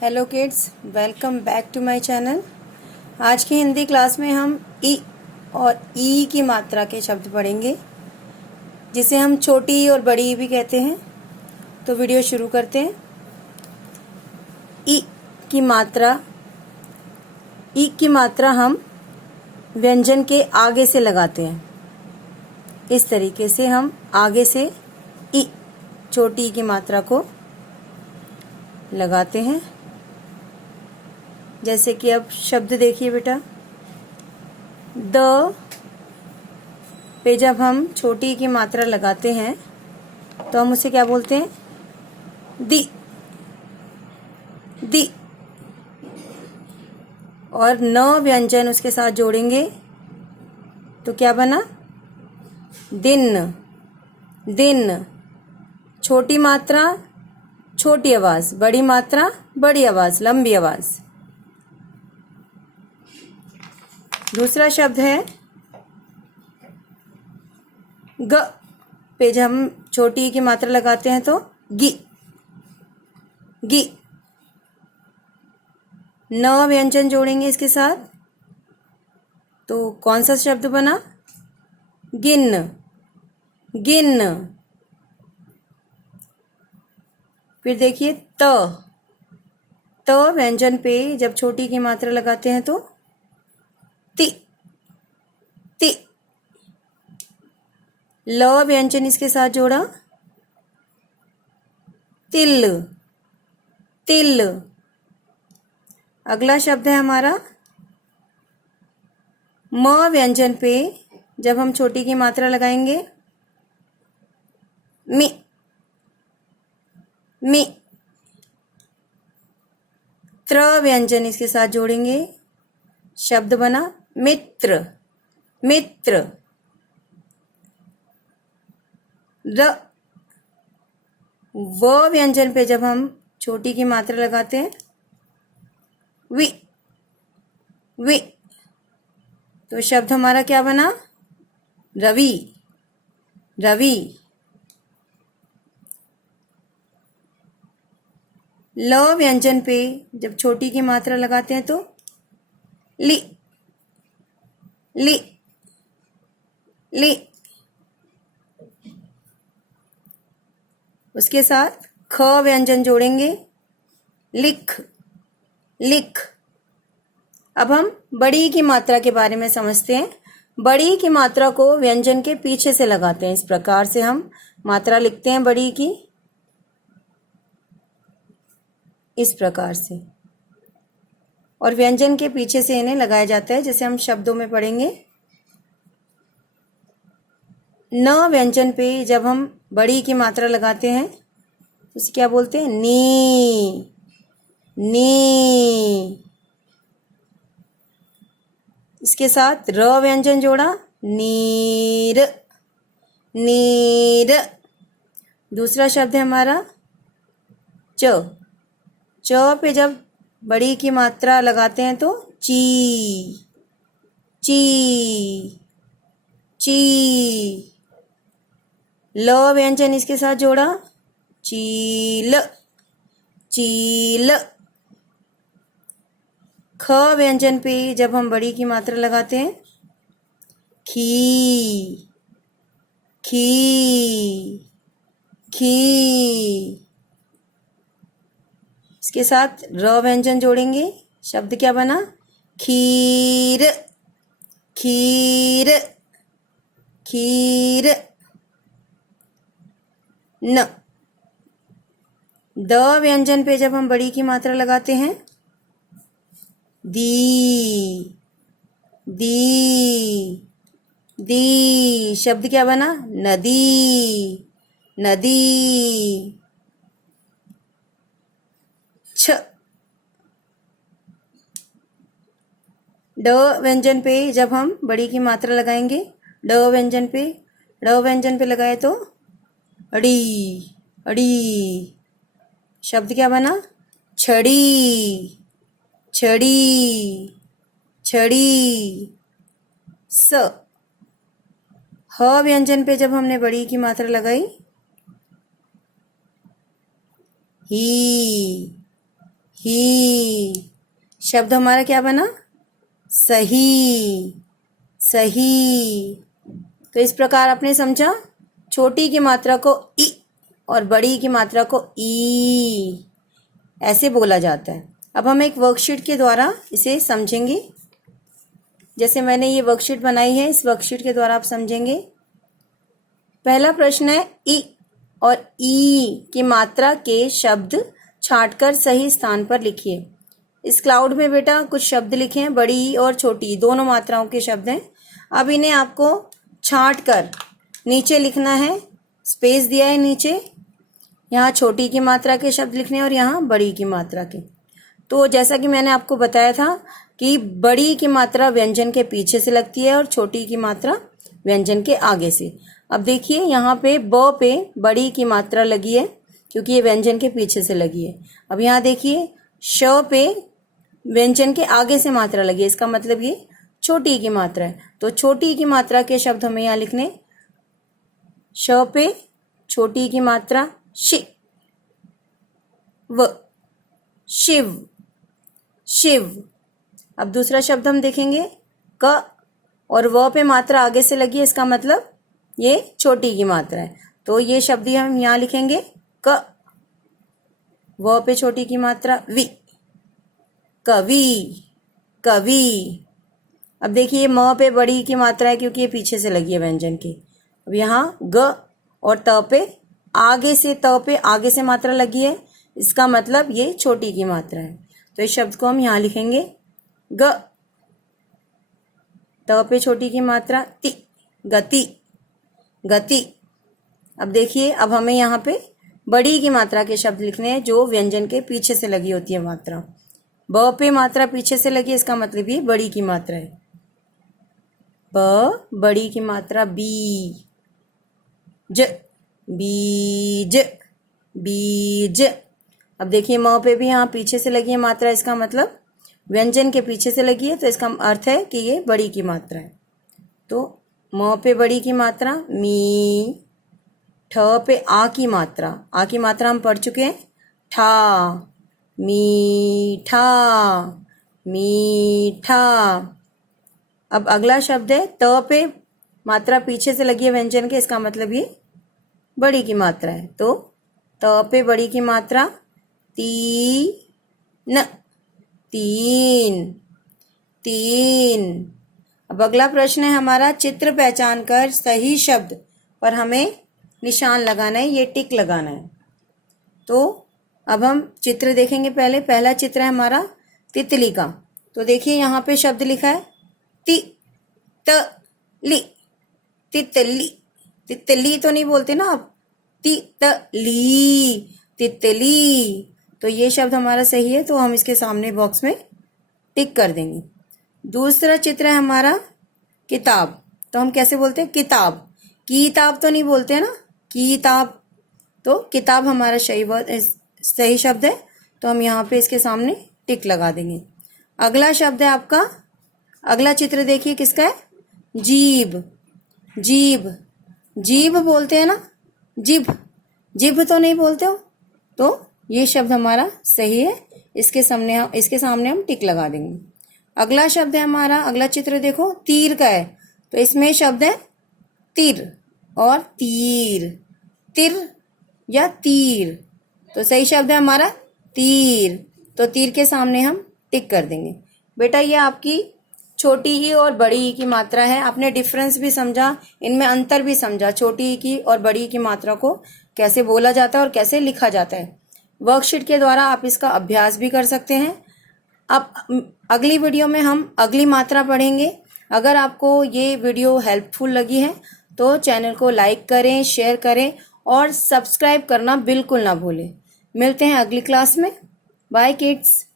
Hello kids, welcome back to my channel. आज की Hindi class में हम ई और ई की मात्रा के शब्द पढ़ेंगे, जिसे हम छोटी ई और बड़ी ई भी कहते हैं। तो वीडियो शुरू करते हैं। ई की मात्रा। ई की मात्रा हम व्यंजन के आगे से लगाते हैं। इस तरीके से हम आगे से ई, छोटी ई की मात्रा को लगाते हैं। जैसे कि अब शब्द देखिए बेटा, द पे जब हम छोटी की मात्रा लगाते हैं तो हम उसे क्या बोलते हैं? दी। दी। और न व्यंजन उसके साथ जोड़ेंगे तो क्या बना? दिन। दिन। छोटी मात्रा छोटी आवाज, बड़ी मात्रा बड़ी आवाज, लंबी आवाज। दूसरा शब्द है ग पे जब हम छोटी की मात्रा लगाते हैं तो गी। गी। न व्यंजन जोड़ेंगे इसके साथ तो कौन सा शब्द बना? गिन। गिन। फिर देखिए त व्यंजन पे जब छोटी की मात्रा लगाते हैं तो ति। ति। ल व्यंजन इसके साथ जोड़ा, तिल। तिल। अगला शब्द है हमारा म व्यंजन पे जब हम छोटी की मात्रा लगाएंगे, मी। मी। त्र व्यंजन इसके साथ जोड़ेंगे, शब्द बना मित्र। मित्र। र व व्यंजन पे जब हम छोटी की मात्रा लगाते हैं, वि। वि। तो शब्द हमारा क्या बना? रवि। रवि। ल व्यंजन पे जब छोटी की मात्रा लगाते हैं तो लि। लि। लि। उसके साथ ख व्यंजन जोड़ेंगे, लिख। लिख। अब हम बड़ी की मात्रा के बारे में समझते हैं। बड़ी की मात्रा को व्यंजन के पीछे से लगाते हैं। इस प्रकार से हम मात्रा लिखते हैं बड़ी की, इस प्रकार से, और व्यंजन के पीछे से इन्हें लगाया जाता है, जैसे हम शब्दों में पढ़ेंगे। न व्यंजन पे जब हम बड़ी की मात्रा लगाते हैं तो उसे क्या बोलते हैं? नी। नी। इसके साथ र व्यंजन जोड़ा, नीर। नीर। दूसरा शब्द है हमारा च। च पे जब बड़ी की मात्रा लगाते हैं तो ची। ची। ची। ल व्यंजन इसके साथ जोड़ा, चील। चील। ख व्यंजन पे जब हम बड़ी की मात्रा लगाते हैं, खी। खी। खी। इसके साथ र व्यंजन जोड़ेंगे, शब्द क्या बना? खीर। खीर। खीर। न द व्यंजन पे जब हम बड़ी की मात्रा लगाते हैं, दी। दी। दी। शब्द क्या बना? नदी। नदी। छ ड व्यंजन पे जब हम बड़ी की मात्रा लगाएंगे, ड व्यंजन पे, ड व्यंजन पे लगाए तो अड़ी। अड़ी। शब्द क्या बना? छड़ी। छड़ी। छड़ी। स ह व्यंजन पे जब हमने बड़ी की मात्रा लगाई, ही। ही। शब्द हमारा क्या बना? सही, सही। तो इस प्रकार आपने समझा, छोटी की मात्रा को ई और बड़ी की मात्रा को ई ऐसे बोला जाता है। अब हम एक वर्कशीट के द्वारा इसे समझेंगे। जैसे मैंने ये वर्कशीट बनाई है, इस वर्कशीट के द्वारा आप समझेंगे। पहला प्रश्न है, ई और ई की मात्रा के शब्द छांटकर सही स्थान पर लिखिए। इस क्लाउड में बेटा कुछ शब्द लिखे हैं, बड़ी ई और छोटी ई दोनों मात्राओं के शब्द हैं। अब इन्हें आपको छांट कर नीचे लिखना है। स्पेस दिया है नीचे, यहाँ छोटी की मात्रा के शब्द लिखने हैं और यहाँ बड़ी की मात्रा के। तो जैसा कि मैंने आपको बताया था कि बड़ी की मात्रा व्यंजन के पीछे से लगती है और छोटी की मात्रा व्यंजन के आगे से। अब देखिए यहाँ पे ब पे बड़ी की मात्रा लगी है क्योंकि ये व्यंजन के पीछे से लगी है। अब यहाँ देखिए श पे व्यंजन के आगे से मात्रा लगी है, इसका मतलब ये छोटी की मात्रा है। तो छोटी की मात्रा के शब्द हमें यहाँ लिखने, श पे छोटी की मात्रा शि, व, शिव, शिव। अब दूसरा शब्द हम देखेंगे, क और व पे मात्रा आगे से लगी है, इसका मतलब ये छोटी की मात्रा है। तो ये शब्द हम यहाँ लिखेंगे, क, व पे छोटी की मात्रा वि, कवि, कवि। अब देखिए म पे बड़ी की मात्रा है क्योंकि ये पीछे से लगी है व्यंजन के। अब यहाँ ग और त पे आगे से, त पे आगे से मात्रा लगी है, इसका मतलब ये छोटी की मात्रा है। तो इस शब्द को हम यहाँ लिखेंगे, ग, त पे छोटी की मात्रा ति, गति, गति। अब देखिए अब हमें यहाँ पे बड़ी की मात्रा के शब्द लिखने हैं जो व्यंजन के पीछे से लगी होती है मात्रा। ब पे मात्रा पीछे से लगी, इसका मतलब ये बड़ी की मात्रा है। ब, बड़ी की मात्रा बी, ज, बीज, बीज। अब देखिए म पे भी यहाँ पीछे से लगी है मात्रा, इसका मतलब व्यंजन के पीछे से लगी है, तो इसका अर्थ है कि ये बड़ी की मात्रा है। तो म पे बड़ी की मात्रा मी, ठ पे आ की मात्रा, आ की मात्रा हम पढ़ चुके हैं, ठा, मीठा, मीठा। अब अगला शब्द है, त पे मात्रा पीछे से लगी है व्यंजन के, इसका मतलब ये बड़ी की मात्रा है। तो त पे बड़ी की मात्रा तीन, तीन, तीन। अब अगला प्रश्न है हमारा, चित्र पहचान कर सही शब्द पर हमें निशान लगाना है, ये टिक लगाना है। तो अब हम चित्र देखेंगे। पहला चित्र है हमारा तितली का। तो देखिए यहाँ पे शब्द लिखा है ति, त, ली, तितली। तितली तो नहीं बोलते ना आप, तितली, तितली। तो ये शब्द हमारा सही है, तो हम इसके सामने बॉक्स में टिक कर देंगे। दूसरा चित्र है हमारा किताब। तो हम कैसे बोलते हैं? किताब, किताब तो नहीं बोलते हैं ना, किताब। तो किताब हमारा सही शब्द है, तो हम यहाँ पे इसके सामने टिक लगा देंगे। अगला शब्द है आपका, अगला चित्र देखिए किसका है? जीभ, जीभ, जीभ बोलते हैं ना, जिभ, जिभ तो नहीं बोलते हो, तो ये शब्द हमारा सही है, इसके सामने हम टिक लगा देंगे। अगला शब्द है हमारा, अगला चित्र देखो तीर का है। तो इसमें शब्द है तिर और तीर, तिर या तीर। तो सही शब्द है हमारा तीर, तो तीर के सामने हम टिक कर देंगे। बेटा ये आपकी छोटी ई और बड़ी ई की मात्रा है। आपने डिफरेंस भी समझा, इनमें अंतर भी समझा, छोटी ई की और बड़ी ई की मात्रा को कैसे बोला जाता है और कैसे लिखा जाता है। वर्कशीट के द्वारा आप इसका अभ्यास भी कर सकते हैं। अब अगली वीडियो में हम अगली मात्रा पढ़ेंगे। अगर आपको ये वीडियो हेल्पफुल लगी है तो चैनल को लाइक करें, शेयर करें और सब्सक्राइब करना बिल्कुल ना भूलें। मिलते हैं अगली क्लास में। Bye kids.